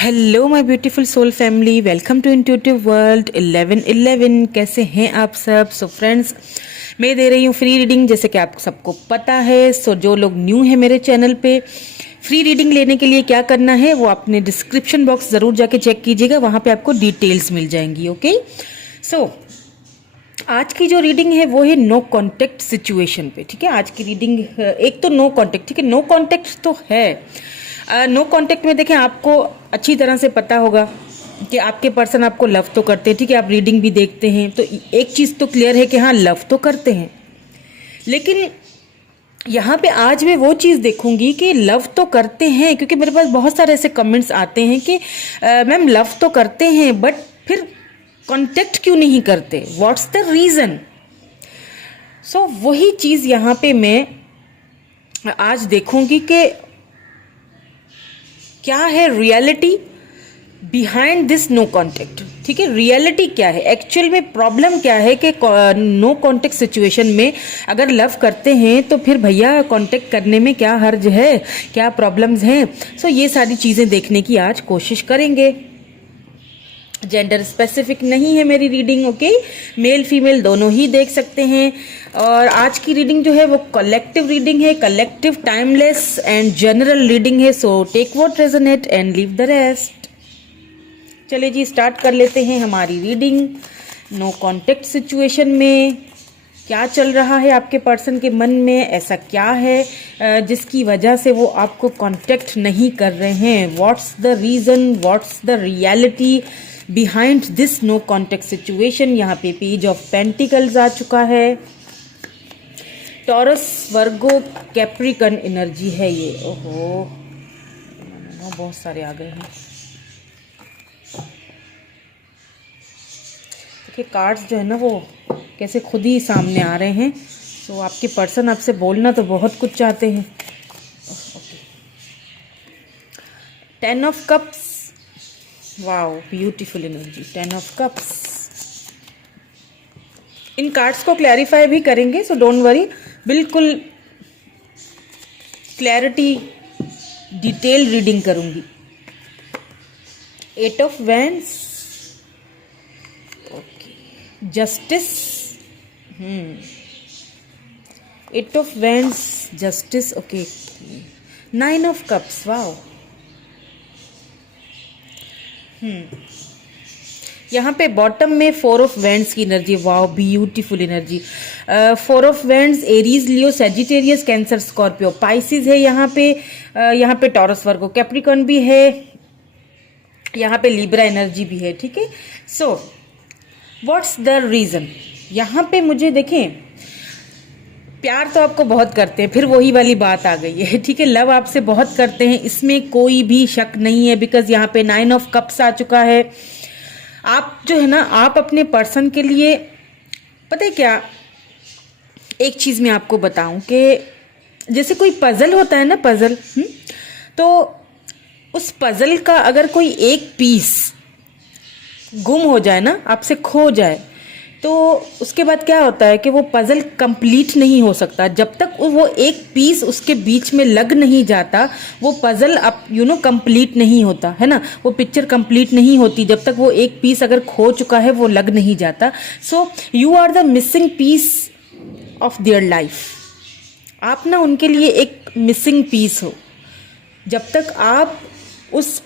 Hello my beautiful soul family, welcome to intuitive world 1111। कैसे हैं आप सब? सो फ्रेंड्स, मैं दे रही हूँ फ्री रीडिंग जैसे कि आप सबको पता है। सो जो लोग न्यू हैं मेरे चैनल पे, फ्री रीडिंग लेने के लिए क्या करना है वो आपने डिस्क्रिप्शन बॉक्स ज़रूर जाके चेक कीजिएगा, वहाँ पे आपको डिटेल्स मिल जाएंगी। ओके, सो आज की जो रीडिंग है वो है नो कॉन्टेक्ट सिचुएशन पे। ठीक है, आज की रीडिंग एक तो नो कॉन्टेक्ट, ठीक है, नो कॉन्टेक्ट तो है। नो कॉन्टेक्ट में देखें, आपको अच्छी तरह से पता होगा कि आपके पर्सन आपको लव तो करते हैं। ठीक है, आप रीडिंग भी देखते हैं तो एक चीज़ तो क्लियर है कि हाँ, लव तो करते हैं। लेकिन यहाँ पे आज मैं वो चीज़ देखूंगी कि लव तो करते हैं, क्योंकि मेरे पास बहुत सारे ऐसे कमेंट्स आते हैं कि मैम लव तो करते हैं बट फिर कांटेक्ट क्यों नहीं करते, व्हाट्स द रीज़न। सो वही चीज़ यहाँ पे मैं आज देखूंगी कि क्या है reality behind this no contact. ठीक है, रियलिटी क्या है, एक्चुअल में प्रॉब्लम क्या है कि नो कॉन्टेक्ट सिचुएशन में अगर लव करते हैं तो फिर भैया कॉन्टेक्ट करने में क्या हर्ज है, क्या प्रॉब्लम्स हैं। सो ये सारी चीज़ें देखने की आज कोशिश करेंगे। जेंडर स्पेसिफिक नहीं है मेरी रीडिंग। ओके, मेल फीमेल दोनों ही देख सकते हैं। और आज की रीडिंग जो है वो कलेक्टिव रीडिंग है, collective, timeless and general reading है। So take what resonate and leave the rest. चलिए जी, स्टार्ट कर लेते हैं हमारी रीडिंग। नो कॉन्टेक्ट सिचुएशन में क्या चल रहा है आपके पर्सन के मन में, ऐसा क्या है जिसकी वजह से वो आपको कॉन्टेक्ट नहीं कर रहे हैं। What's the reason, what's the reality behind this no contact situation. यहाँ पे पेज ऑफ पेंटिकल्स आ चुका है। टॉरस, वर्गो, कैप्रिकन एनर्जी है ये। ओहो, बहुत सारे आ गए हैं। देखिए कार्ड्स जो है ना वो कैसे खुद ही सामने आ रहे हैं। तो आपके पर्सन आपसे बोलना तो बहुत कुछ चाहते हैं। Ten of cups, wow beautiful energy, ten of cups. इन कार्ड्स को क्लैरिफाई भी करेंगे, सो डोंट वरी, बिल्कुल क्लैरिटी डिटेल रीडिंग करूंगी। Eight of wands, okay, justice, eight of wands, justice, okay, nine of cups, wow. यहाँ पे bottom में four of wands की energy, wow beautiful energy. Four of wands, Aries, Leo, Sagittarius, Cancer, Scorpio, Pisces है यहाँ पे taurus, Virgo, Capricorn भी है, यहाँ पे लिब्रा एनर्जी भी है। ठीक है, सो व्हाट्स द रीजन। यहाँ पे मुझे देखें, प्यार तो आपको बहुत करते हैं, फिर वही वाली बात आ गई है। ठीक है, लव आपसे बहुत करते हैं, इसमें कोई भी शक नहीं है, बिकॉज यहाँ पे नाइन ऑफ कप्स आ चुका है। आप जो है ना, आप अपने पर्सन के लिए, पता है क्या, एक चीज मैं आपको बताऊं कि जैसे कोई पजल होता है ना, पजल, तो उस पजल का अगर कोई एक पीस गुम हो जाए ना, आपसे खो जाए, तो उसके बाद क्या होता है कि वो पजल कंप्लीट नहीं हो सकता। जब तक वो एक पीस उसके बीच में लग नहीं जाता, वो पजल अब कंप्लीट नहीं होता है ना, वो पिक्चर कंप्लीट नहीं होती जब तक वो एक पीस अगर खो चुका है, वो लग नहीं जाता। So you are the missing piece of their life. आप ना उनके लिए एक मिसिंग पीस हो। जब तक आप उस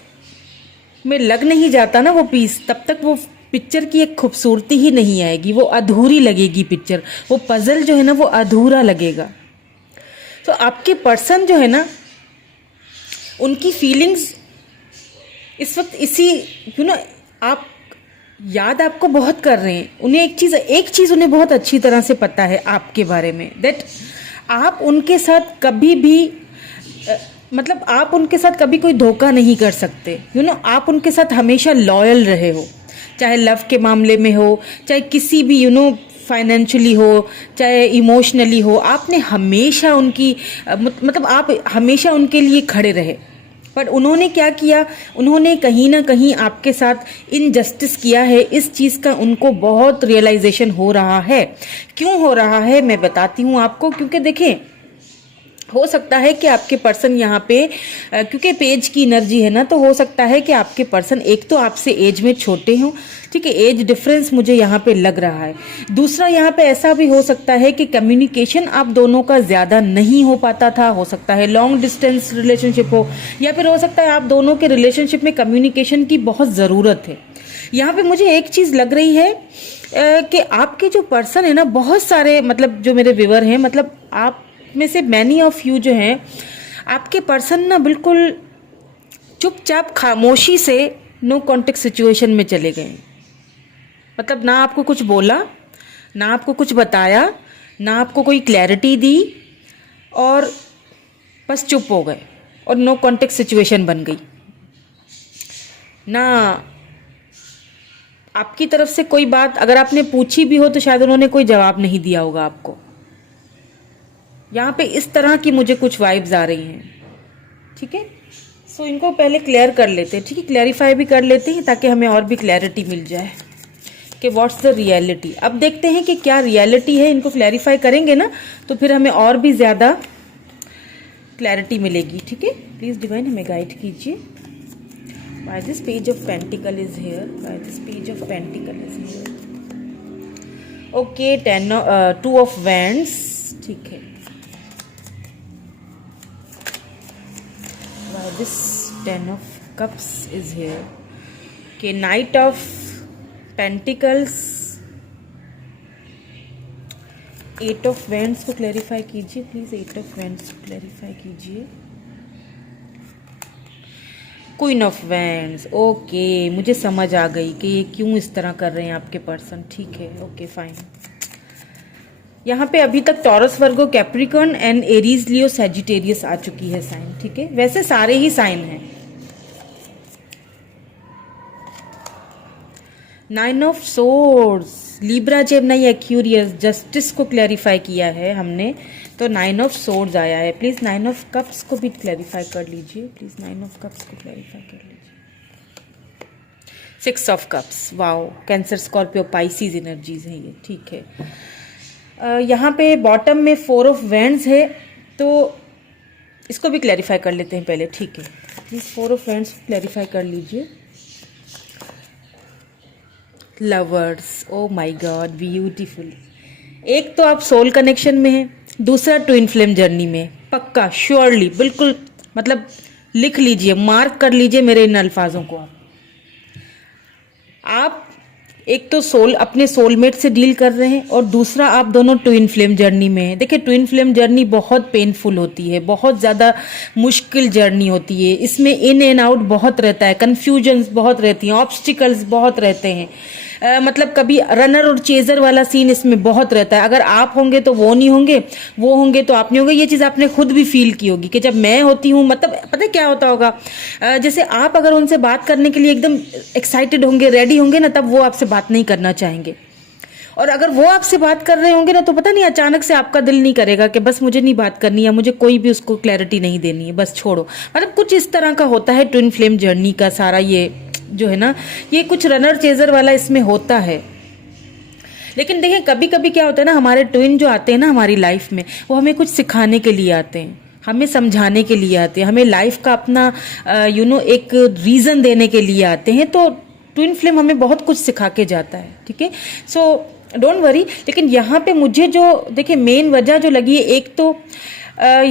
में लग नहीं जाता ना वो पीस, तब तक वो पिक्चर की एक खूबसूरती ही नहीं आएगी, वो अधूरी लगेगी पिक्चर, वो पजल जो है ना वो अधूरा लगेगा। तो आपके पर्सन जो है ना, उनकी फीलिंग्स इस वक्त इसी आप याद आपको बहुत कर रहे हैं। उन्हें एक चीज उन्हें बहुत अच्छी तरह से पता है आपके बारे में, दैट आप उनके साथ कभी भी मतलब आप उनके साथ कभी कोई धोखा नहीं कर सकते। आप उनके साथ हमेशा लॉयल रहे हो, चाहे लव के मामले में हो, चाहे किसी भी फाइनेंशियली हो, चाहे इमोशनली हो। आपने हमेशा उनकी मतलब आप हमेशा उनके लिए खड़े रहे। पर उन्होंने क्या किया, उन्होंने कहीं ना कहीं आपके साथ इनजस्टिस किया है। इस चीज़ का उनको बहुत रियलाइजेशन हो रहा है। क्यों हो रहा है मैं बताती हूँ आपको, क्योंकि देखें, हो सकता है कि आपके पर्सन यहाँ पे क्योंकि पेज की एनर्जी है ना, तो हो सकता है कि आपके पर्सन एक तो आपसे एज में छोटे हों, ठीक है, एज डिफरेंस मुझे यहाँ पे लग रहा है। दूसरा यहाँ पे ऐसा भी हो सकता है कि कम्युनिकेशन आप दोनों का ज़्यादा नहीं हो पाता था, हो सकता है लॉन्ग डिस्टेंस रिलेशनशिप हो, या फिर हो सकता है आप दोनों के रिलेशनशिप में कम्युनिकेशन की बहुत ज़रूरत है। यहाँ पे मुझे एक चीज़ लग रही है कि आपके जो पर्सन है ना, बहुत सारे मतलब जो मेरे व्यूअर हैं, मतलब आप में से मैनी ऑफ यू जो हैं, आपके पर्सन ना बिल्कुल चुपचाप खामोशी से नो कॉन्टेक्ट सिचुएशन में चले गए। मतलब ना आपको कुछ बोला, ना आपको कुछ बताया, ना आपको कोई क्लैरिटी दी, और बस चुप हो गए और नो कॉन्टेक्ट सिचुएशन बन गई। ना आपकी तरफ से कोई बात अगर आपने पूछी भी हो तो शायद उन्होंने कोई जवाब नहीं दिया होगा आपको। यहाँ पे इस तरह की मुझे कुछ वाइब्स आ रही हैं, ठीक है। सो इनको पहले क्लियर कर लेते हैं, ठीक है, क्लैरिफाई भी कर लेते हैं ताकि हमें और भी क्लैरिटी मिल जाए कि व्हाट्स द रियलिटी। अब देखते हैं कि क्या रियलिटी है। इनको क्लैरिफाई करेंगे ना तो फिर हमें और भी ज़्यादा क्लैरिटी मिलेगी, ठीक है। प्लीज़ डिवाइन हमें गाइड कीजिए। Why this page of pentacle is here? Why this page of pentacle is here? Okay, 2 of wands, ठीक है। Why this 10 of cups is here? Okay, knight of pentacles, 8 of wands को clarify कीजिए please. 8 of wands को clarify कीजिए। Queen of wands, okay, मुझे समझ आ गई कि ये क्यों इस तरह कर रहे हैं आपके पर्सन, ठीक है, ओके फाइन। यहाँ पे अभी तक Taurus, Virgo, Capricorn and Aries, Leo, Sagittarius आ चुकी है साइन, ठीक है। वैसे सारे ही साइन हैं। 9 of swords, Libra, Gemini, Aquarius, justice को क्लैरिफाई किया है हमने, तो 9 ऑफ सोर्ड्स आया है। प्लीज 9 ऑफ कप्स को भी क्लैरिफाई कर लीजिए, प्लीज 9 ऑफ कप्स को क्लैरिफाई कर लीजिए। 6 of cups, wow, cancer, Scorpio, Pisces energies हैं ये, ठीक है। यहाँ पे बॉटम में 4 ऑफ वैंड्स है, तो इसको भी क्लैरिफाई कर लेते हैं पहले, ठीक है। प्लीज 4 ऑफ वैंड्स को क्लैरिफाई कर लीजिए। Lovers, oh my God, beautiful. एक तो आप सोल कनेक्शन में हैं, दूसरा ट्विन फ्लेम जर्नी में, पक्का, श्योरली, बिल्कुल, मतलब लिख लीजिए, मार्क कर लीजिए मेरे इन अल्फाजों को। आप एक तो अपने सोलमेट से डील कर रहे हैं, और दूसरा आप दोनों ट्विन फ्लेम जर्नी में हैं। देखिए, ट्विन फ्लेम जर्नी बहुत पेनफुल होती है, बहुत ज़्यादा मुश्किल जर्नी होती है। इसमें इन एंड आउट बहुत रहता है, कन्फ्यूजन्स बहुत रहती हैं, ऑब्स्टिकल्स बहुत रहते हैं। मतलब कभी रनर और चेजर वाला सीन इसमें बहुत रहता है। अगर आप होंगे तो वो नहीं होंगे, वो होंगे तो आप नहीं होंगे। ये चीज़ आपने खुद भी फील की होगी कि जब मैं होती हूँ, मतलब पता है क्या होता होगा, जैसे आप अगर उनसे बात करने के लिए एकदम एक्साइटेड होंगे, रेडी होंगे ना, तब वो आपसे बात नहीं करना चाहेंगे। और अगर वो आपसे बात कर रहे होंगे ना, तो पता नहीं अचानक से आपका दिल नहीं करेगा कि बस मुझे नहीं बात करनी, या मुझे कोई भी उसको क्लैरिटी नहीं देनी है, बस छोड़ो। मतलब कुछ इस तरह का होता है ट्विन फ्लेम जर्नी का सारा ये जो है ना, ये कुछ रनर चेजर वाला इसमें होता है। लेकिन देखें, कभी कभी क्या होता है ना, हमारे ट्विन जो आते हैं ना हमारी लाइफ में, वो हमें कुछ सिखाने के लिए आते हैं, हमें समझाने के लिए आते हैं, हमें लाइफ का अपना एक रीज़न देने के लिए आते हैं। तो ट्विन फ्लेम हमें बहुत कुछ सिखा के जाता है, ठीक है। सो डोंट वरी। लेकिन यहाँ पे मुझे जो देखिए मेन वजह जो लगी है, एक तो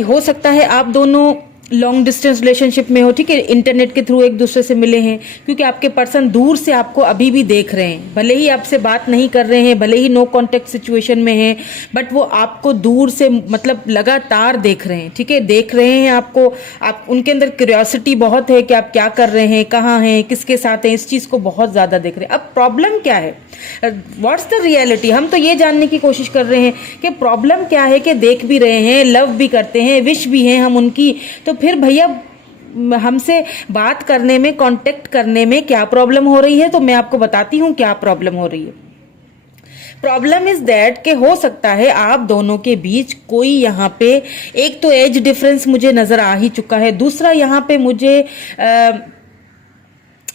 हो सकता है आप दोनों लॉन्ग डिस्टेंस रिलेशनशिप में हो, ठीक है, इंटरनेट के थ्रू एक दूसरे से मिले हैं, क्योंकि आपके पर्सन दूर से आपको अभी भी देख रहे हैं, भले ही आपसे बात नहीं कर रहे हैं, भले ही नो कांटेक्ट सिचुएशन में हैं, बट वो आपको दूर से मतलब लगातार देख रहे हैं, ठीक है, देख रहे हैं आपको। आप उनके अंदर क्यूरियोसिटी बहुत है कि आप क्या कर रहे हैं, कहाँ हैं, किसके साथ हैं, इस चीज़ को बहुत ज़्यादा देख रहे हैं। अब प्रॉब्लम क्या है, व्हाट्स द रियलिटी, हम तो ये जानने की कोशिश कर रहे हैं कि प्रॉब्लम क्या है, कि देख भी रहे हैं, लव भी करते हैं, विश भी हैं हम उनकी, तो फिर भैया हमसे बात करने में, कांटेक्ट करने में क्या प्रॉब्लम हो रही है। तो मैं आपको बताती हूँ क्या प्रॉब्लम हो रही है। प्रॉब्लम इज दैट कि हो सकता है आप दोनों के बीच कोई यहाँ पे, एक तो एज डिफरेंस मुझे नजर आ ही चुका है, दूसरा यहाँ पे मुझे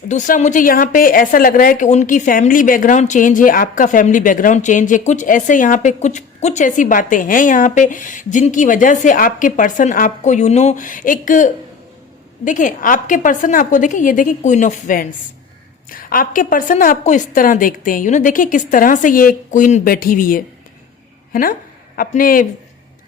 दूसरा मुझे यहाँ पे ऐसा लग रहा है कि उनकी फैमिली बैकग्राउंड चेंज है, आपका फैमिली बैकग्राउंड चेंज है, कुछ ऐसे यहाँ पे कुछ ऐसी बातें हैं यहाँ पे जिनकी वजह से आपके पर्सन आपको एक देखें, आपके पर्सन आपको देखें, ये देखें क्वीन ऑफ वैंड्स, आपके पर्सन आपको इस तरह देखते हैं, देखिए किस तरह से ये क्वीन बैठी हुई है ना, अपने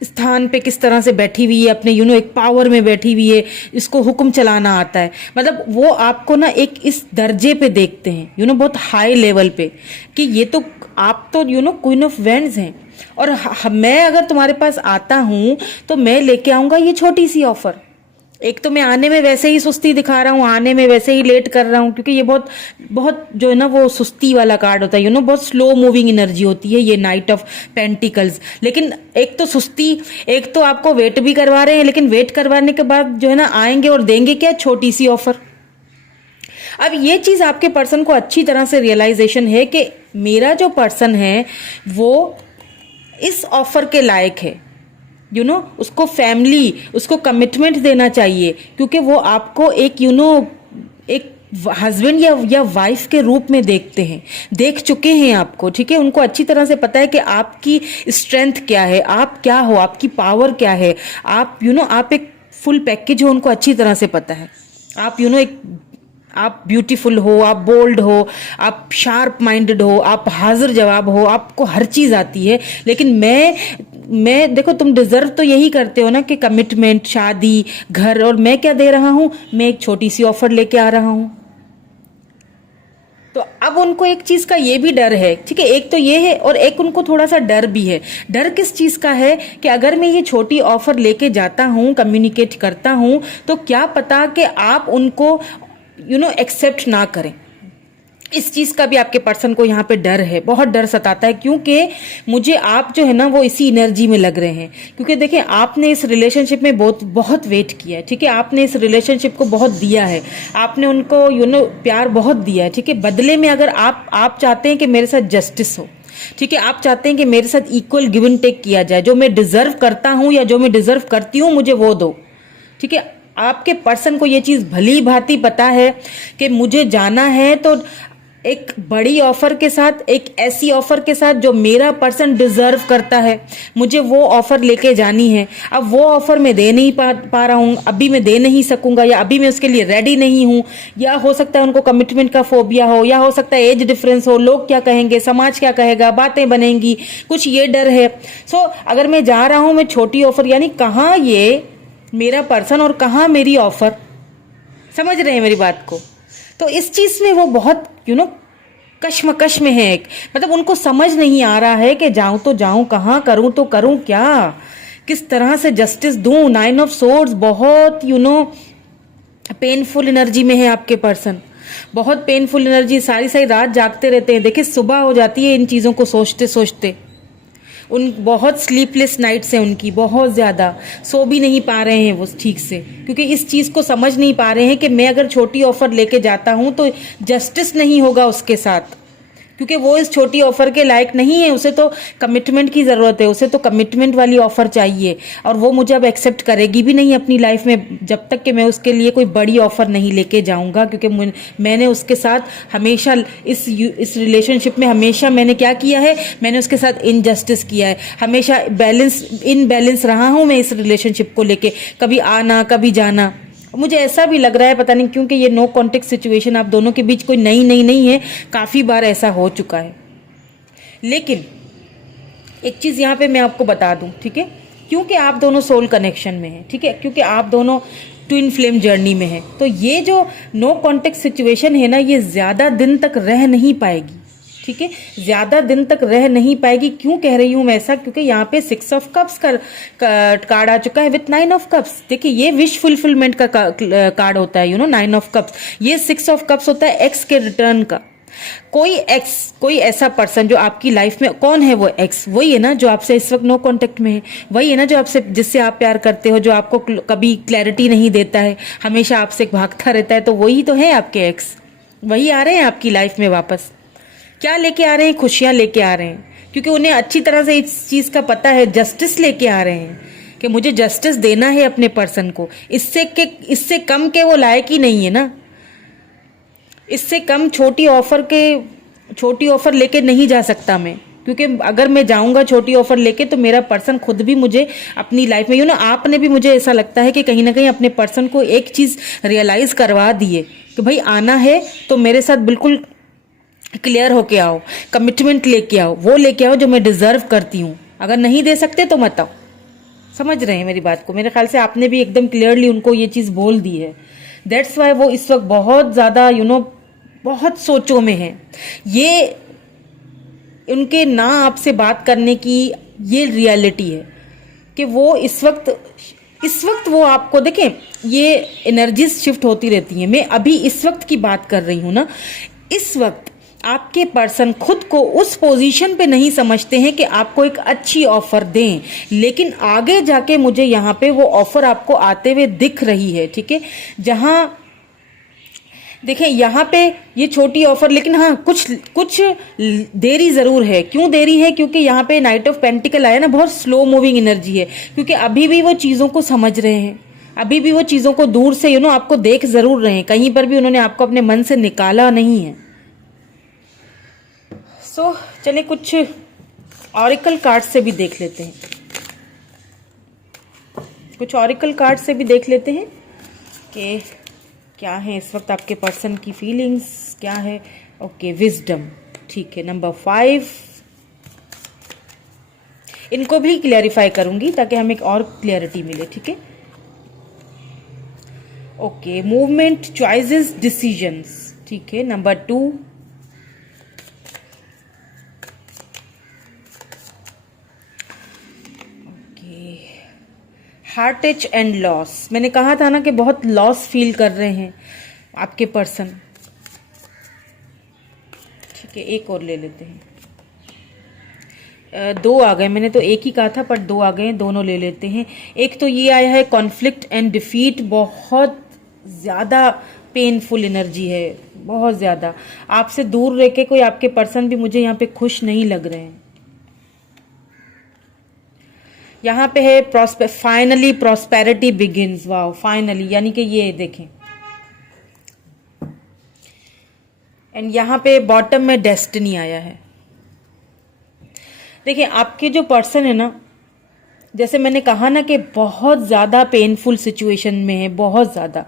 स्थान पे किस तरह से बैठी हुई है, अपने एक पावर में बैठी हुई है, इसको हुक्म चलाना आता है। मतलब वो आपको ना एक इस दर्जे पे देखते हैं, बहुत हाई लेवल पे, कि ये तो आप तो क्वीन ऑफ वैंड्स हैं, और मैं अगर तुम्हारे पास आता हूं तो मैं लेके आऊंगा ये छोटी सी ऑफर। एक तो मैं आने में वैसे ही सुस्ती दिखा रहा हूँ, आने में वैसे ही लेट कर रहा हूँ, क्योंकि ये बहुत बहुत जो है ना वो सुस्ती वाला कार्ड होता है, बहुत स्लो मूविंग एनर्जी होती है ये नाइट ऑफ पेंटिकल्स। लेकिन एक तो सुस्ती, एक तो आपको वेट भी करवा रहे हैं, लेकिन वेट करवाने के बाद जो है ना आएंगे और देंगे क्या, छोटी सी ऑफर। अब ये चीज आपके पर्सन को अच्छी तरह से रियलाइजेशन है कि मेरा जो पर्सन है वो इस ऑफर के लायक है, उसको फैमिली, उसको कमिटमेंट देना चाहिए, क्योंकि वो आपको एक एक हस्बैंड या वाइफ के रूप में देखते हैं, देख चुके हैं आपको, ठीक है। उनको अच्छी तरह से पता है कि आपकी स्ट्रेंथ क्या है, आप क्या हो, आपकी पावर क्या है, आप आप एक फुल पैकेज हो, उनको अच्छी तरह से पता है। आप आप ब्यूटीफुल हो, आप बोल्ड हो, आप शार्प माइंडेड हो, आप हाजिर जवाब हो, आपको हर चीज आती है। लेकिन मैं देखो, तुम डिजर्व तो यही करते हो ना कि कमिटमेंट, शादी, घर, और मैं क्या दे रहा हूं, मैं एक छोटी सी ऑफर लेके आ रहा हूं। तो अब उनको एक चीज का ये भी डर है, ठीक है, एक तो ये है, और एक उनको थोड़ा सा डर भी है। डर किस चीज का है कि अगर मैं ये छोटी ऑफर लेके जाता हूं, कम्युनिकेट करता हूं, तो क्या पता कि आप उनको एक्सेप्ट ना करें। इस चीज का भी आपके पर्सन को यहाँ पे डर है, बहुत डर सताता है, क्योंकि मुझे आप जो है ना वो इसी एनर्जी में लग रहे हैं। क्योंकि देखिए, आपने इस रिलेशनशिप में बहुत वेट किया है, ठीक है, आपने इस रिलेशनशिप को बहुत दिया है, आपने उनको प्यार बहुत दिया है, ठीक है। बदले में अगर आप चाहते हैं कि मेरे साथ जस्टिस हो, ठीक है, आप चाहते हैं कि मेरे साथ इक्वल गिव एंड टेक किया जाए, जो मैं डिजर्व करता हूं या जो मैं डिजर्व करती हूं मुझे वो दो, ठीक है। आपके पर्सन को ये चीज भली भांति पता है कि मुझे जाना है तो एक बड़ी ऑफर के साथ, एक ऐसी ऑफर के साथ जो मेरा पर्सन डिजर्व करता है, मुझे वो ऑफर लेके जानी है। अब वो ऑफर मैं दे नहीं पा रहा हूँ, अभी मैं दे नहीं सकूंगा, या अभी मैं उसके लिए रेडी नहीं हूँ, या हो सकता है उनको कमिटमेंट का फोबिया हो, या हो सकता है एज डिफरेंस हो, लोग क्या कहेंगे, समाज क्या कहेगा, बातें बनेंगी, कुछ ये डर है। सो अगर मैं जा रहा हूँ मैं छोटी ऑफर, यानी कहाँ ये मेरा पर्सन और कहाँ मेरी ऑफर, समझ रहे हैं मेरी बात को। तो इस चीज में वो बहुत कश्मकश में है, एक मतलब उनको समझ नहीं आ रहा है कि जाऊं तो जाऊं कहाँ, करूं तो करूं क्या, किस तरह से जस्टिस दूं। 9 ऑफ सोर्ड्स बहुत पेनफुल एनर्जी में है आपके पर्सन, बहुत पेनफुल एनर्जी, सारी रात जागते रहते हैं। देखिए, सुबह हो जाती है इन चीजों को सोचते सोचते, बहुत स्लीपलेस नाइट्स हैं उनकी, बहुत ज़्यादा सो भी नहीं पा रहे हैं वो ठीक से, क्योंकि इस चीज़ को समझ नहीं पा रहे हैं कि मैं अगर छोटी ऑफर लेके जाता हूं तो जस्टिस नहीं होगा उसके साथ, क्योंकि वो इस छोटी ऑफर के लायक नहीं है। उसे तो कमिटमेंट की ज़रूरत है, उसे तो कमिटमेंट वाली ऑफर चाहिए, और वो मुझे अब एक्सेप्ट करेगी भी नहीं अपनी लाइफ में जब तक कि मैं उसके लिए कोई बड़ी ऑफर नहीं लेके जाऊंगा। क्योंकि मैंने उसके साथ हमेशा इस रिलेशनशिप में हमेशा मैंने क्या किया है, मैंने उसके साथ इनजस्टिस किया है, हमेशा इनबैलेंस रहा हूँ मैं इस रिलेशनशिप को लेके, कभी आना कभी जाना। मुझे ऐसा भी लग रहा है, पता नहीं क्योंकि ये नो कॉन्टेक्ट सिचुएशन आप दोनों के बीच कोई नई नहीं है, काफ़ी बार ऐसा हो चुका है। लेकिन एक चीज़ यहाँ पे मैं आपको बता दूं, ठीक है, क्योंकि आप दोनों सोल कनेक्शन में हैं, ठीक है, क्योंकि आप दोनों ट्विन फ्लेम जर्नी में हैं, तो ये जो नो कॉन्टेक्ट सिचुएशन है ना, ये ज़्यादा दिन तक रह नहीं पाएगी, ठीक है, ज्यादा दिन तक रह नहीं पाएगी। क्यों कह रही हूं मैं ऐसा, क्योंकि यहाँ पे 6 ऑफ कप्स का कार्ड आ चुका है विथ 9 ऑफ कप्स। देखिए, ये विश फुलफिलमेंट का कार्ड होता है, 9 ऑफ कप्स। ये 6 ऑफ कप्स होता है एक्स के रिटर्न का। कोई ऐसा पर्सन जो आपकी लाइफ में, कौन है वो एक्स? वही है ना जो आपसे इस वक्त नो कांटेक्ट में है, वही है ना जो आपसे, जिससे आप प्यार करते हो, जो आपको कभी क्लैरिटी नहीं देता है, हमेशा आपसे भागता रहता है, तो वही तो है आपके एक्स। वही आ रहे हैं आपकी लाइफ में वापस। क्या लेके आ रहे हैं? खुशियां लेके आ रहे हैं, क्योंकि उन्हें अच्छी तरह से इस चीज का पता है, जस्टिस लेके आ रहे हैं कि मुझे जस्टिस देना है अपने पर्सन को। इससे कम के वो लायक ही नहीं है ना। इससे कम छोटी ऑफर लेके नहीं जा सकता मैं, क्योंकि अगर मैं जाऊंगा छोटी ऑफर लेके तो मेरा पर्सन खुद भी मुझे अपनी लाइफ में आपने भी, मुझे ऐसा लगता है कि कहीं ना कहीं अपने पर्सन को एक चीज रियलाइज करवा दिए कि भाई आना है तो मेरे साथ बिल्कुल क्लियर होके आओ, कमिटमेंट लेके आओ, वो लेके आओ जो मैं डिजर्व करती हूँ। अगर नहीं दे सकते तो मत आओ। समझ रहे हैं मेरी बात को? मेरे ख्याल से आपने भी एकदम क्लियरली उनको ये चीज बोल दी है। दैट्स वाई वो इस वक्त बहुत ज्यादा बहुत सोचों में है। ये उनके ना आपसे बात करने की ये रियलिटी है कि वो इस वक्त वो आपको देखें, ये एनर्जीज शिफ्ट होती रहती हैं। मैं अभी इस वक्त की बात कर रही हूं ना, इस वक्त आपके पर्सन खुद को उस पोजीशन पे नहीं समझते हैं कि आपको एक अच्छी ऑफर दें, लेकिन आगे जाके मुझे यहाँ पे वो ऑफर आपको आते हुए दिख रही है। ठीक है, जहां देखें यहाँ पे ये छोटी ऑफर, लेकिन हाँ कुछ देरी जरूर है। क्यों देरी है? क्योंकि यहाँ पे नाइट ऑफ पेंटिकल आया ना, बहुत स्लो मूविंग एनर्जी है, क्योंकि अभी भी वो चीजों को समझ रहे हैं, अभी भी वो चीजों को दूर से आपको देख जरूर रहे हैं, कहीं पर भी उन्होंने आपको अपने मन से निकाला नहीं है। सो चलिए कुछ ऑरिकल कार्ड से भी देख लेते हैं, कुछ ऑरिकल कार्ड से भी देख लेते हैं कि क्या है इस वक्त आपके पर्सन की फीलिंग्स, क्या है। Okay, wisdom. ठीक है, नंबर 5। इनको भी क्लैरिफाई करूंगी ताकि हमें एक और क्लैरिटी मिले। ठीक है, ओके, मूवमेंट, चॉइसेस, डिसीजंस। ठीक है, number 2। Heart touch and loss. मैंने कहा था ना कि बहुत लॉस फील कर रहे हैं आपके पर्सन। ठीक है, एक और ले लेते हैं। 2 आ गए, मैंने तो एक ही कहा था पर 2 आ गए, दोनों ले लेते हैं। एक तो ये आया है कॉन्फ्लिक्ट एंड डिफीट। बहुत ज्यादा पेनफुल एनर्जी है, बहुत ज्यादा। आपसे दूर रह के कोई आपके पर्सन भी मुझे यहाँ पे खुश नहीं लग रहे हैं। यहाँ पे है finally prosperity begins. Wow, finally, यानी कि ये देखें। एंड यहाँ पे बॉटम में डेस्टिनी आया है। देखिए आपके जो पर्सन है ना, जैसे मैंने कहा ना कि बहुत ज्यादा पेनफुल सिचुएशन में है, बहुत ज्यादा।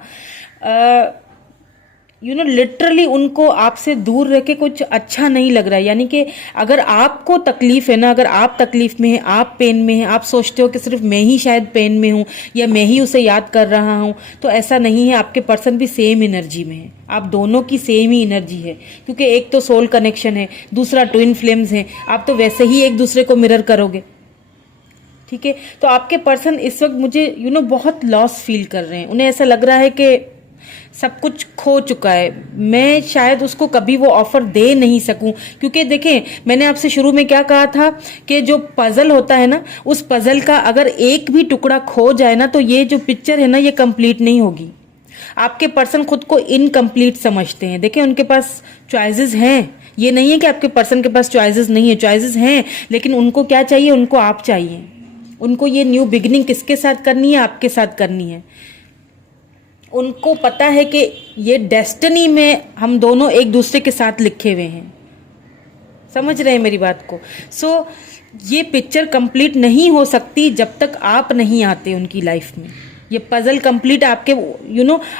लिटरली उनको आपसे दूर रह के कुछ अच्छा नहीं लग रहा है। यानी कि अगर आपको तकलीफ है ना, अगर आप तकलीफ में हैं, आप पेन में हैं, आप सोचते हो कि सिर्फ मैं ही शायद पेन में हूं या मैं ही उसे याद कर रहा हूं, तो ऐसा नहीं है। आपके पर्सन भी सेम एनर्जी में है, आप दोनों की सेम ही एनर्जी है, क्योंकि एक तो सोल कनेक्शन है, दूसरा ट्विन फ्लेम्स है। आप तो वैसे ही एक दूसरे को मिरर करोगे। ठीक है, तो आपके पर्सन इस वक्त मुझे बहुत लॉस फील कर रहे हैं। उन्हें ऐसा लग रहा है कि सब कुछ खो चुका है, मैं शायद उसको कभी वो ऑफर दे नहीं सकूं। क्योंकि देखें, मैंने आपसे शुरू में क्या कहा था कि जो पजल होता है ना, उस पजल का अगर एक भी टुकड़ा खो जाए ना, तो ये जो पिक्चर है ना, ये कंप्लीट नहीं होगी। आपके पर्सन खुद को इनकम्प्लीट समझते हैं। देखें, उनके पास चॉइसेस हैं, ये नहीं है कि आपके पर्सन के पास चॉइसेस नहीं है, चॉइसेस हैं, लेकिन उनको क्या चाहिए? उनको आप चाहिए। उनको ये न्यू बिगिनिंग किसके साथ करनी है? आपके साथ करनी है। उनको पता है कि ये डेस्टिनी में हम दोनों एक दूसरे के साथ लिखे हुए हैं। समझ रहे हैं मेरी बात को? सो ये पिक्चर कंप्लीट नहीं हो सकती जब तक आप नहीं आते उनकी लाइफ में। ये पजल कंप्लीट आपके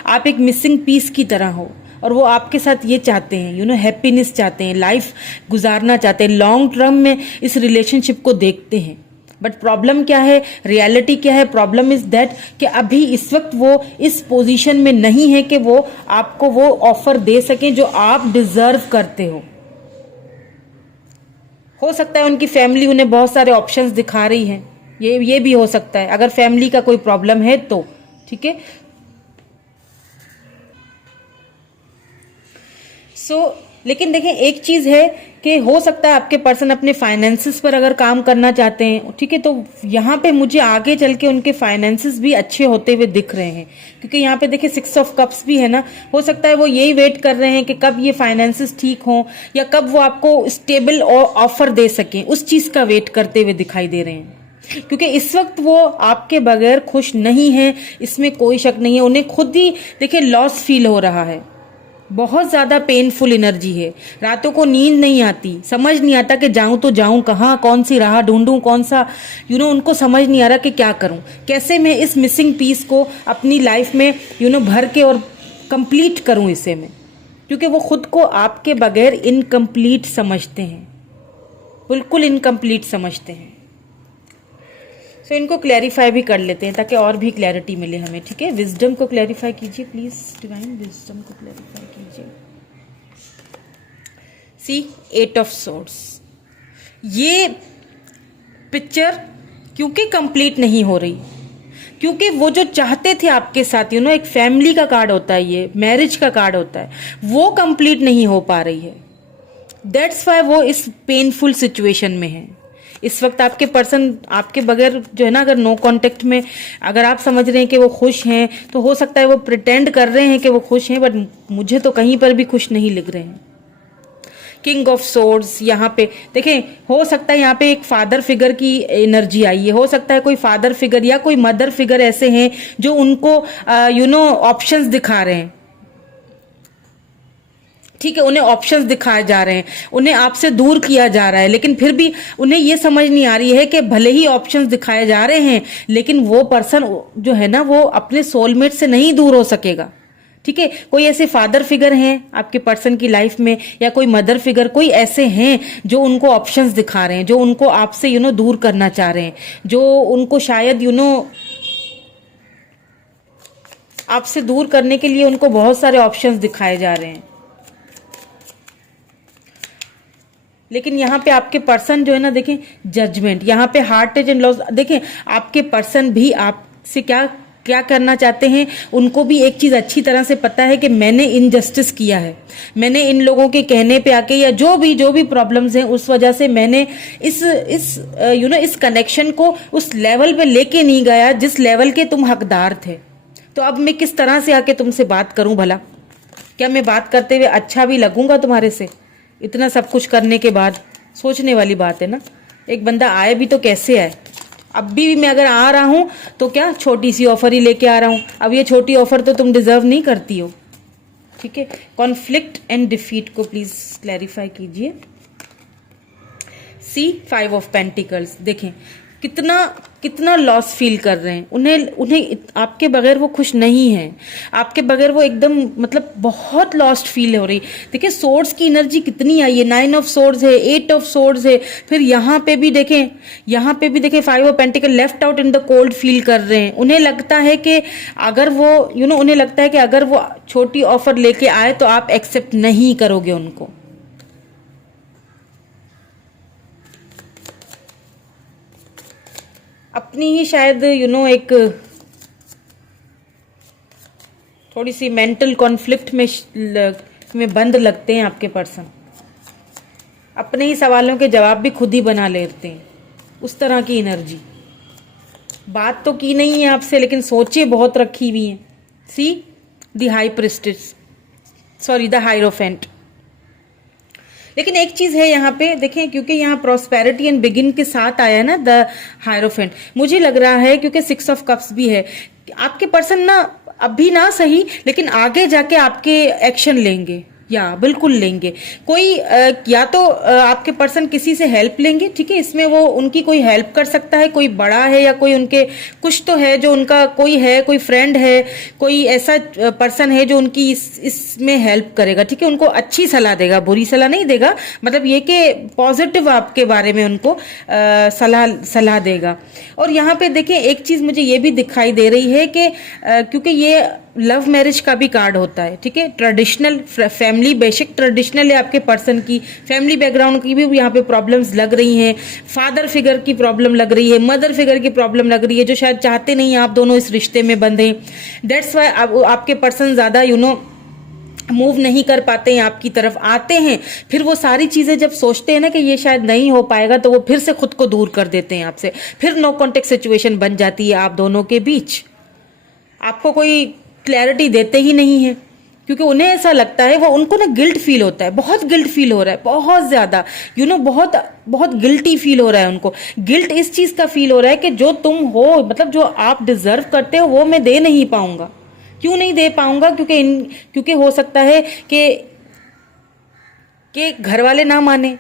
आप एक मिसिंग पीस की तरह हो, और वो आपके साथ ये चाहते हैं, हैप्पीनेस चाहते हैं, लाइफ गुजारना चाहते हैं, लॉन्ग टर्म में इस रिलेशनशिप को देखते हैं। बट प्रॉब्लम क्या है, रियलिटी क्या है? प्रॉब्लम इज दैट कि अभी इस वक्त वो इस पोजीशन में नहीं है कि वो आपको वो ऑफर दे सके जो आप डिजर्व करते हो सकता है उनकी फैमिली उन्हें बहुत सारे ऑप्शंस दिखा रही है, ये भी हो सकता है, अगर फैमिली का कोई प्रॉब्लम है तो। ठीक है, लेकिन देखें एक चीज है कि हो सकता है आपके पर्सन अपने फाइनेंसेस पर अगर काम करना चाहते हैं, ठीक है, तो यहाँ पे मुझे आगे चल के उनके फाइनेंसेस भी अच्छे होते हुए दिख रहे हैं। क्योंकि यहाँ पे देखिए 6 ऑफ कप्स भी है ना, हो सकता है वो यही वेट कर रहे हैं कि कब ये फाइनेंसेस ठीक हों या कब वो आपको स्टेबल ऑफर दे सकें, उस चीज का वेट करते हुए दिखाई दे रहे हैं। क्योंकि इस वक्त वो आपके बगैर खुश नहीं है, इसमें कोई शक नहीं है। उन्हें खुद ही देखिए लॉस फील हो रहा है, बहुत ज़्यादा पेनफुल एनर्जी है। रातों को नींद नहीं आती, समझ नहीं आता कि जाऊं तो जाऊं कहाँ, कौन सी राह ढूंढूं, कौन सा उनको समझ नहीं आ रहा कि क्या करूं, कैसे मैं इस मिसिंग पीस को अपनी लाइफ में भर के और कंप्लीट करूं इसे मैं, क्योंकि वो खुद को आपके बगैर इनकम्प्लीट समझते हैं, बिल्कुल इनकम्प्लीट समझते हैं। सो इनको क्लैरिफाई भी कर लेते हैं ताकि और भी क्लैरिटी मिले हमें, ठीक है। विजडम को क्लैरिफाई कीजिए प्लीज, डिवाइन विजडम को क्लैरिफाई कीजिए। सी 8 ऑफ सोर्ड्स, ये पिक्चर क्योंकि कंप्लीट नहीं हो रही, क्योंकि वो जो चाहते थे आपके साथ एक फैमिली का कार्ड होता है, ये मैरिज का कार्ड होता है, वो कंप्लीट नहीं हो पा रही है। दैट्स वाई वो इस पेनफुल सिचुएशन में है। इस वक्त आपके पर्सन आपके बगैर अगर नो कांटेक्ट में, अगर आप समझ रहे हैं कि वो खुश हैं, तो हो सकता है वो प्रिटेंड कर रहे हैं कि वो खुश हैं, बट मुझे तो कहीं पर भी खुश नहीं लग रहे हैं। किंग ऑफ सोर्ड्स यहाँ पे देखें, हो सकता है यहाँ पे एक फादर फिगर की एनर्जी आई है, हो सकता है कोई फादर फिगर या कोई मदर फिगर ऐसे हैं जो उनको ऑप्शंस दिखा रहे हैं, ठीक है, उन्हें ऑप्शंस दिखाए जा रहे हैं, उन्हें आपसे दूर किया जा रहा है, लेकिन फिर भी उन्हें ये समझ नहीं आ रही है कि भले ही ऑप्शंस दिखाए जा रहे हैं, लेकिन वो पर्सन जो है ना वो अपने सोलमेट से नहीं दूर हो सकेगा, ठीक है। कोई ऐसे फादर फिगर हैं आपके पर्सन की लाइफ में, या कोई मदर फिगर, कोई ऐसे हैं जो उनको ऑप्शंस दिखा रहे हैं, जो उनको आपसे दूर करना चाह रहे हैं, जो उनको शायद आपसे दूर करने के लिए उनको बहुत सारे ऑप्शंस दिखाए जा रहे हैं। लेकिन यहाँ पे आपके पर्सन जो है ना, देखें जजमेंट, यहाँ पे हार्टेज एंड लॉस, देखें आपके पर्सन भी आपसे क्या क्या करना चाहते हैं, उनको भी एक चीज अच्छी तरह से पता है कि मैंने इनजस्टिस किया है, मैंने इन लोगों के कहने पे आके या जो भी प्रॉब्लम्स हैं उस वजह से मैंने इस कनेक्शन को उस लेवल पे लेके नहीं गया जिस लेवल के तुम हकदार थे। तो अब मैं किस तरह से आके तुमसे बात करूं भला? क्या मैं बात करते हुए अच्छा भी लगूंगा तुम्हारे से? इतना सब कुछ करने के बाद सोचने वाली बात है ना। एक बंदा आए भी तो कैसे आए? अब भी मैं अगर आ रहा हूं तो क्या छोटी सी ऑफर ही लेके आ रहा हूं, अब ये छोटी ऑफर तो तुम डिजर्व नहीं करती हो, ठीक है। कॉन्फ्लिक्ट एंड डिफीट को प्लीज क्लैरिफाई कीजिए। सी 5 ऑफ पेंटिकल्स, देखें कितना लॉस फील कर रहे हैं, उन्हें आपके बगैर वो खुश नहीं है, आपके बगैर वो एकदम मतलब बहुत लॉस्ट फील हो रही। देखिए सोर्ड्स की एनर्जी कितनी आई है, 9 ऑफ सोर्ड्स है, 8 ऑफ सोर्ड्स है, फिर यहाँ पे भी देखें 5 of pentacle, left out in the cold feel कर रहे हैं। उन्हें लगता है कि अगर वो उन्हें लगता है कि अगर वो छोटी ऑफर लेके आए तो आप एक्सेप्ट नहीं करोगे उनको। अपनी ही शायद एक थोड़ी सी मेंटल कॉन्फ्लिक्ट में बंद लगते हैं आपके पर्सन, अपने ही सवालों के जवाब भी खुद ही बना लेते हैं, उस तरह की एनर्जी। बात तो की नहीं है आपसे लेकिन सोचे बहुत रखी हुई हैं। See the high priestess, sorry the hierophant. लेकिन एक चीज है यहाँ पे देखें, क्योंकि यहाँ प्रॉस्पेरिटी एंड बिगिन के साथ आया है ना द हायरोफेंट, मुझे लग रहा है क्योंकि 6 ऑफ कप्स भी है, आपके पर्सन ना अभी ना सही लेकिन आगे जाके आपके एक्शन लेंगे, या बिल्कुल लेंगे। कोई या तो आपके पर्सन किसी से हेल्प लेंगे, ठीक है, इसमें वो उनकी कोई हेल्प कर सकता है, कोई बड़ा है या कोई उनके कुछ तो है जो उनका कोई है, कोई फ्रेंड है, कोई ऐसा पर्सन है जो उनकी इसमें हेल्प करेगा, ठीक है, उनको अच्छी सलाह देगा, बुरी सलाह नहीं देगा, मतलब ये कि पॉजिटिव आपके बारे में उनको सलाह देगा। और यहाँ पे देखिए एक चीज मुझे ये भी दिखाई दे रही है कि क्योंकि ये लव मैरिज का भी कार्ड होता है, ठीक है, ट्रेडिशनल फैमिली, बेसिक ट्रेडिशनल है आपके पर्सन की, फैमिली बैकग्राउंड की भी यहाँ पे प्रॉब्लम्स लग रही हैं, फादर फिगर की प्रॉब्लम लग रही है, मदर फिगर की प्रॉब्लम लग रही है, जो शायद चाहते नहीं आप दोनों इस रिश्ते में बंधे। दैट्स वाई आपके पर्सन ज्यादा मूव नहीं कर पाते हैं आपकी तरफ, आते हैं फिर वो सारी चीजें जब सोचते हैं ना कि ये शायद नहीं हो पाएगा तो वो फिर से खुद को दूर कर देते हैं आपसे, फिर नो कॉन्टेक्ट सिचुएशन बन जाती है आप दोनों के बीच। आपको कोई क्लैरिटी देते ही नहीं है क्योंकि उन्हें ऐसा लगता है, वो उनको ना गिल्ट फील होता है, बहुत गिल्ट फील हो रहा है, बहुत ज्यादा बहुत बहुत गिल्टी फील हो रहा है उनको। गिल्ट इस चीज का फील हो रहा है कि जो तुम हो, मतलब जो आप डिजर्व करते हो वो मैं दे नहीं पाऊंगा, क्यों नहीं दे पाऊंगा? क्योंकि हो सकता है कि घर वाले ना माने,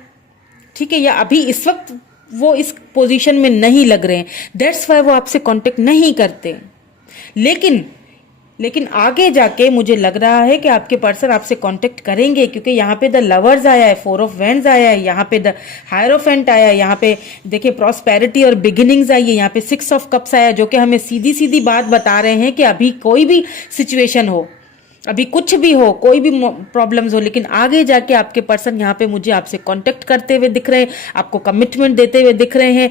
ठीक है, या अभी इस वक्त वो इस पोजीशन में नहीं लग रहे हैं, दैट्स वाई वो आपसे कांटेक्ट नहीं करते। लेकिन आगे जाके मुझे लग रहा है कि आपके पर्सन आपसे कांटेक्ट करेंगे, क्योंकि यहाँ पे द लवर्स आया है, 4 ऑफ वैंड्स आया है, यहाँ पे द हायरोफेंट आया है, यहाँ पे देखिए प्रॉस्पेरिटी और बिगिनिंग्स आई है, यहाँ पे 6 ऑफ कप्स आया, जो कि हमें सीधी सीधी बात बता रहे हैं कि अभी कोई भी सिचुएशन हो, अभी कुछ भी हो, कोई भी प्रॉब्लम्स हो, लेकिन आगे जाके आपके पर्सन यहाँ पे मुझे आपसे कांटेक्ट करते हुए दिख रहे हैं, आपको कमिटमेंट देते हुए दिख रहे हैं,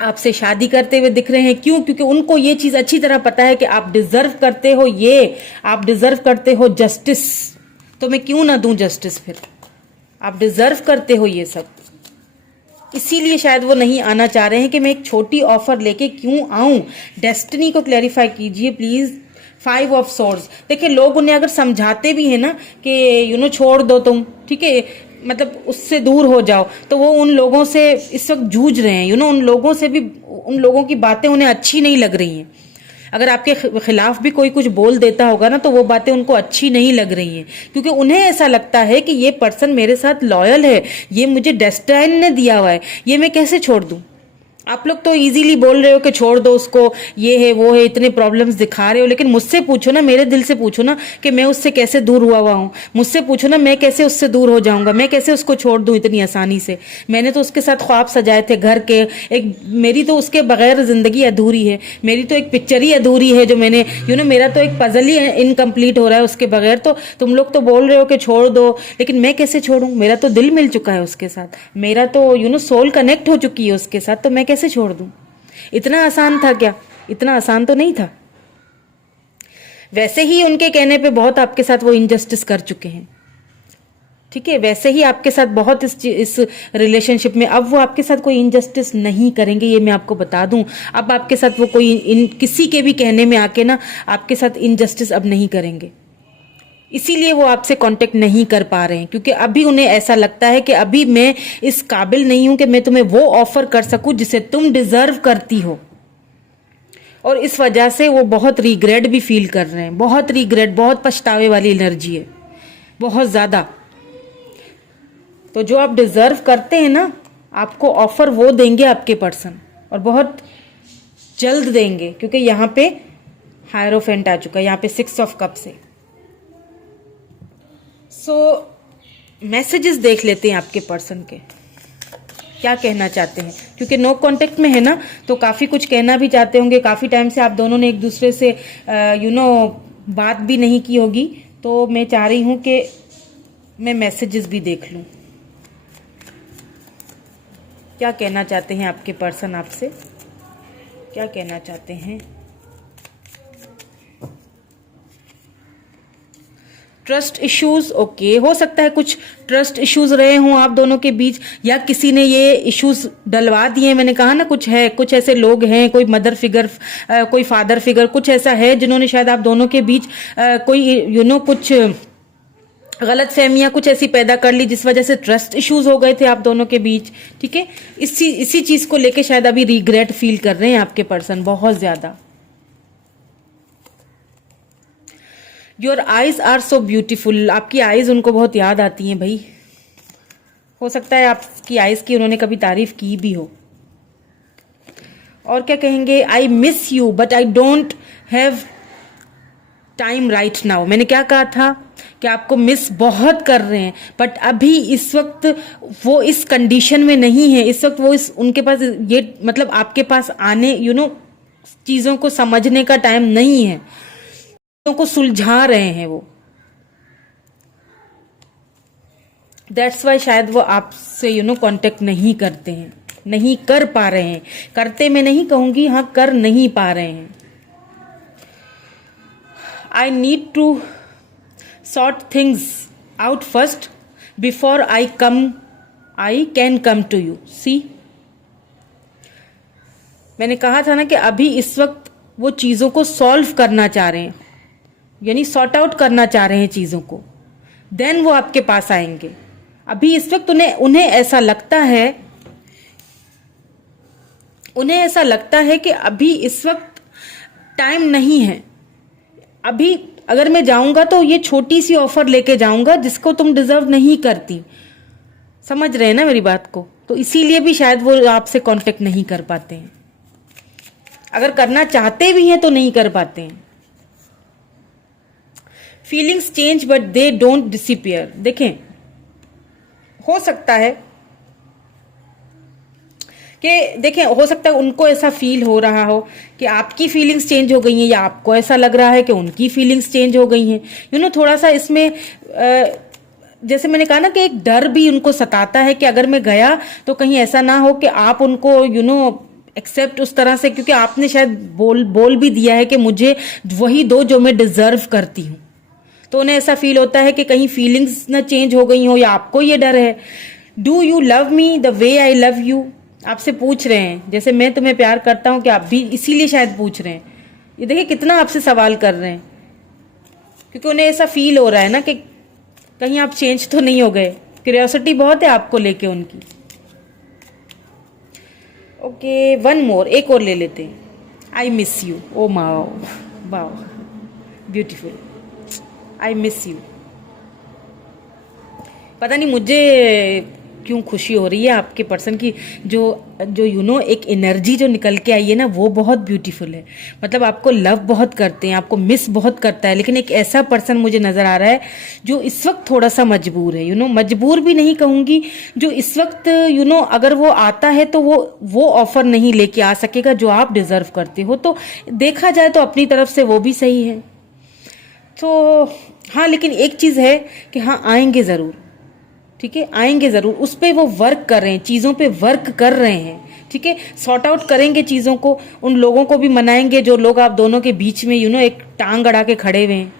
आपसे शादी करते हुए दिख रहे हैं। क्यों? क्योंकि उनको ये चीज अच्छी तरह पता है कि आप डिजर्व करते हो, आप डिजर्व करते हो जस्टिस, तो मैं क्यों ना दूं जस्टिस? फिर आप डिजर्व करते हो ये सब, इसीलिए शायद वो नहीं आना चाह रहे हैं कि मैं एक छोटी ऑफर लेके क्यों आऊं। डेस्टिनी को क्लैरिफाई कीजिए प्लीज। 5 ऑफ सोर्ड्स, देखिए लोग उन्हें अगर समझाते भी है ना कि छोड़ दो तुम, ठीक है, मतलब उससे दूर हो जाओ, तो वो उन लोगों से इस वक्त जूझ रहे हैं, उन लोगों से भी, उन लोगों की बातें उन्हें अच्छी नहीं लग रही हैं। अगर आपके खिलाफ भी कोई कुछ बोल देता होगा ना, तो वो बातें उनको अच्छी नहीं लग रही हैं, क्योंकि उन्हें ऐसा लगता है कि ये पर्सन मेरे साथ लॉयल है, ये मुझे डेस्टाइन ने दिया हुआ है, ये मैं कैसे छोड़ दूं। आप लोग तो इजीली बोल रहे हो कि छोड़ दो उसको, ये है वो है, इतने प्रॉब्लम्स दिखा रहे हो, लेकिन मुझसे पूछो ना, मेरे दिल से पूछो ना कि मैं उससे कैसे दूर हुआ हूँ, मुझसे पूछो ना मैं कैसे उससे दूर हो जाऊंगा, मैं कैसे उसको छोड़ दूं इतनी आसानी से। मैंने तो उसके साथ ख्वाब सजाए थे घर के, एक मेरी तो उसके बगैर जिंदगी अधूरी है, मेरी तो एक पिक्चर ही अधूरी है जो मैंने मेरा तो एक पजल ही इनकम्प्लीट हो रहा है उसके बगैर। तो तुम लोग तो बोल रहे हो कि छोड़ दो, लेकिन मैं कैसे छोड़ूं? मेरा तो दिल मिल चुका है उसके साथ, मेरा तो सोल कनेक्ट हो चुकी है उसके साथ, तो मैं कैसे छोड़ दूं? इतना आसान था क्या? इतना आसान तो नहीं था। वैसे ही उनके कहने पे बहुत आपके साथ वो इनजस्टिस कर चुके हैं, ठीक है, वैसे ही आपके साथ बहुत इस रिलेशनशिप में, अब वो आपके साथ कोई इनजस्टिस नहीं करेंगे, ये मैं आपको बता दूं। अब आपके साथ वो किसी के भी कहने में आके ना आपके साथ इनजस्टिस अब नहीं करेंगे। इसीलिए वो आपसे कांटेक्ट नहीं कर पा रहे हैं, क्योंकि अभी उन्हें ऐसा लगता है कि अभी मैं इस काबिल नहीं हूं कि मैं तुम्हें वो ऑफर कर सकूं जिसे तुम डिजर्व करती हो, और इस वजह से वो बहुत रिग्रेट भी फील कर रहे हैं, बहुत रिग्रेट, बहुत पछतावे वाली एनर्जी है, बहुत ज्यादा। तो जो आप डिजर्व करते हैं ना, आपको ऑफर वो देंगे आपके पर्सन, और बहुत जल्द देंगे, क्योंकि यहाँ पे हायरोफेंट आ चुका है, यहाँ पे 6 ऑफ कप्स है। मैसेजेस देख लेते हैं आपके पर्सन के, क्या कहना चाहते हैं, क्योंकि नो कांटेक्ट में है ना, तो काफी कुछ कहना भी चाहते होंगे। काफी टाइम से आप दोनों ने एक दूसरे से बात भी नहीं की होगी, तो मैं चाह रही हूं कि मैं मैसेजेस भी देख लूं, क्या कहना चाहते हैं आपके पर्सन आपसे, क्या कहना चाहते हैं। ट्रस्ट इश्यूज, ओके, हो सकता है कुछ ट्रस्ट इश्यूज रहे हों आप दोनों के बीच, या किसी ने ये इश्यूज डलवा दिए। मैंने कहा ना कुछ है, कुछ ऐसे लोग हैं, कोई मदर फिगर, कोई फादर फिगर, कुछ ऐसा है जिन्होंने शायद आप दोनों के बीच कोई कुछ गलत फहमियां कुछ ऐसी पैदा कर ली, जिस वजह से ट्रस्ट इश्यूज हो गए थे आप दोनों के बीच, ठीक है। इसी चीज को लेके शायद अभी रिग्रेट फील कर रहे हैं आपके पर्सन बहुत ज्यादा। Your eyes are so beautiful, आपकी आईज उनको बहुत याद आती हैं भाई, हो सकता है आपकी आईज की उन्होंने कभी तारीफ की भी हो। और क्या कहेंगे, आई miss you but I don't have time right now. मैंने क्या कहा था कि आपको मिस बहुत कर रहे हैं, बट अभी इस वक्त वो इस कंडीशन में नहीं है, इस वक्त वो उनके पास ये मतलब आपके पास आने चीजों को समझने का टाइम नहीं है, को सुलझा रहे हैं वो। दैट्स वाई शायद वो आपसे कांटेक्ट नहीं करते हैं, नहीं कर पा रहे हैं। करते मैं नहीं कहूंगी, हाँ कर नहीं पा रहे हैं। I need to sort things out first before I can come to you. See, मैंने कहा था ना कि अभी इस वक्त वो चीजों को सॉल्व करना चाह रहे हैं, यानी सॉर्ट आउट करना चाह रहे हैं चीजों को, देन वो आपके पास आएंगे। अभी इस वक्त उन्हें ऐसा लगता है कि अभी इस वक्त टाइम नहीं है, अभी अगर मैं जाऊंगा तो ये छोटी सी ऑफर लेके जाऊंगा जिसको तुम डिजर्व नहीं करती। समझ रहे हैं ना मेरी बात को? तो इसीलिए भी शायद वो आपसे कांटेक्ट नहीं कर पाते हैं। अगर करना चाहते भी हैं तो नहीं कर पाते हैं। Feelings change but they don't disappear. देखें, हो सकता है कि देखें, हो सकता है उनको ऐसा फील हो रहा हो कि आपकी फीलिंग्स चेंज हो गई हैं, या आपको ऐसा लग रहा है कि उनकी फीलिंग्स चेंज हो गई हैं। थोड़ा सा इसमें जैसे मैंने कहा ना कि एक डर भी उनको सताता है कि अगर मैं गया तो कहीं ऐसा ना हो कि आप उनको एक्सेप्ट उस तरह से, क्योंकि आपने शायद बोल भी दिया है कि मुझे वही दो जो मैं डिजर्व करती हूँ। तो उन्हें ऐसा फील होता है कि कहीं फीलिंग्स ना चेंज हो गई हो, या आपको ये डर है। Do you love me the way I love you? आपसे पूछ रहे हैं जैसे मैं तुम्हें प्यार करता हूं, कि आप भी इसीलिए शायद पूछ रहे हैं। ये देखिए कितना आपसे सवाल कर रहे हैं, क्योंकि उन्हें ऐसा फील हो रहा है ना कि कहीं आप चेंज तो नहीं हो गए। क्यूरियोसिटी बहुत है आपको लेके उनकी। ओके, वन मोर, एक और ले लेते हैं। I miss you. ओ माओ, wow, beautiful. I miss you. पता नहीं मुझे क्यों खुशी हो रही है आपके पर्सन की, जो एक एनर्जी जो निकल के आई है ना, वो बहुत ब्यूटीफुल है। मतलब आपको लव बहुत करते हैं, आपको मिस बहुत करता है, लेकिन एक ऐसा पर्सन मुझे नजर आ रहा है जो इस वक्त थोड़ा सा मजबूर है। मजबूर भी नहीं कहूंगी, जो इस वक्त अगर वो आता है तो वो ऑफर नहीं लेके आ सकेगा जो आप डिजर्व करते हो। तो देखा जाए तो अपनी तरफ से वो भी सही है। तो हाँ, लेकिन एक चीज है कि हाँ, आएंगे जरूर। ठीक है, आएंगे जरूर। उस पे वो वर्क कर रहे हैं, चीजों पे वर्क कर रहे हैं। ठीक है, सॉर्ट आउट करेंगे चीजों को। उन लोगों को भी मनाएंगे जो लोग आप दोनों के बीच में एक टांग अड़ा के खड़े हुए हैं।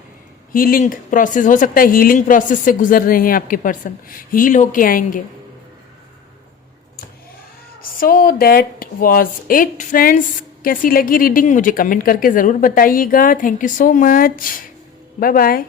हीलिंग प्रोसेस, हो सकता है हीलिंग प्रोसेस से गुजर रहे हैं आपके पर्सन, हील होके आएंगे। So that was it friends. कैसी लगी रीडिंग मुझे कमेंट करके जरूर बताइएगा। Thank you so much. Bye bye.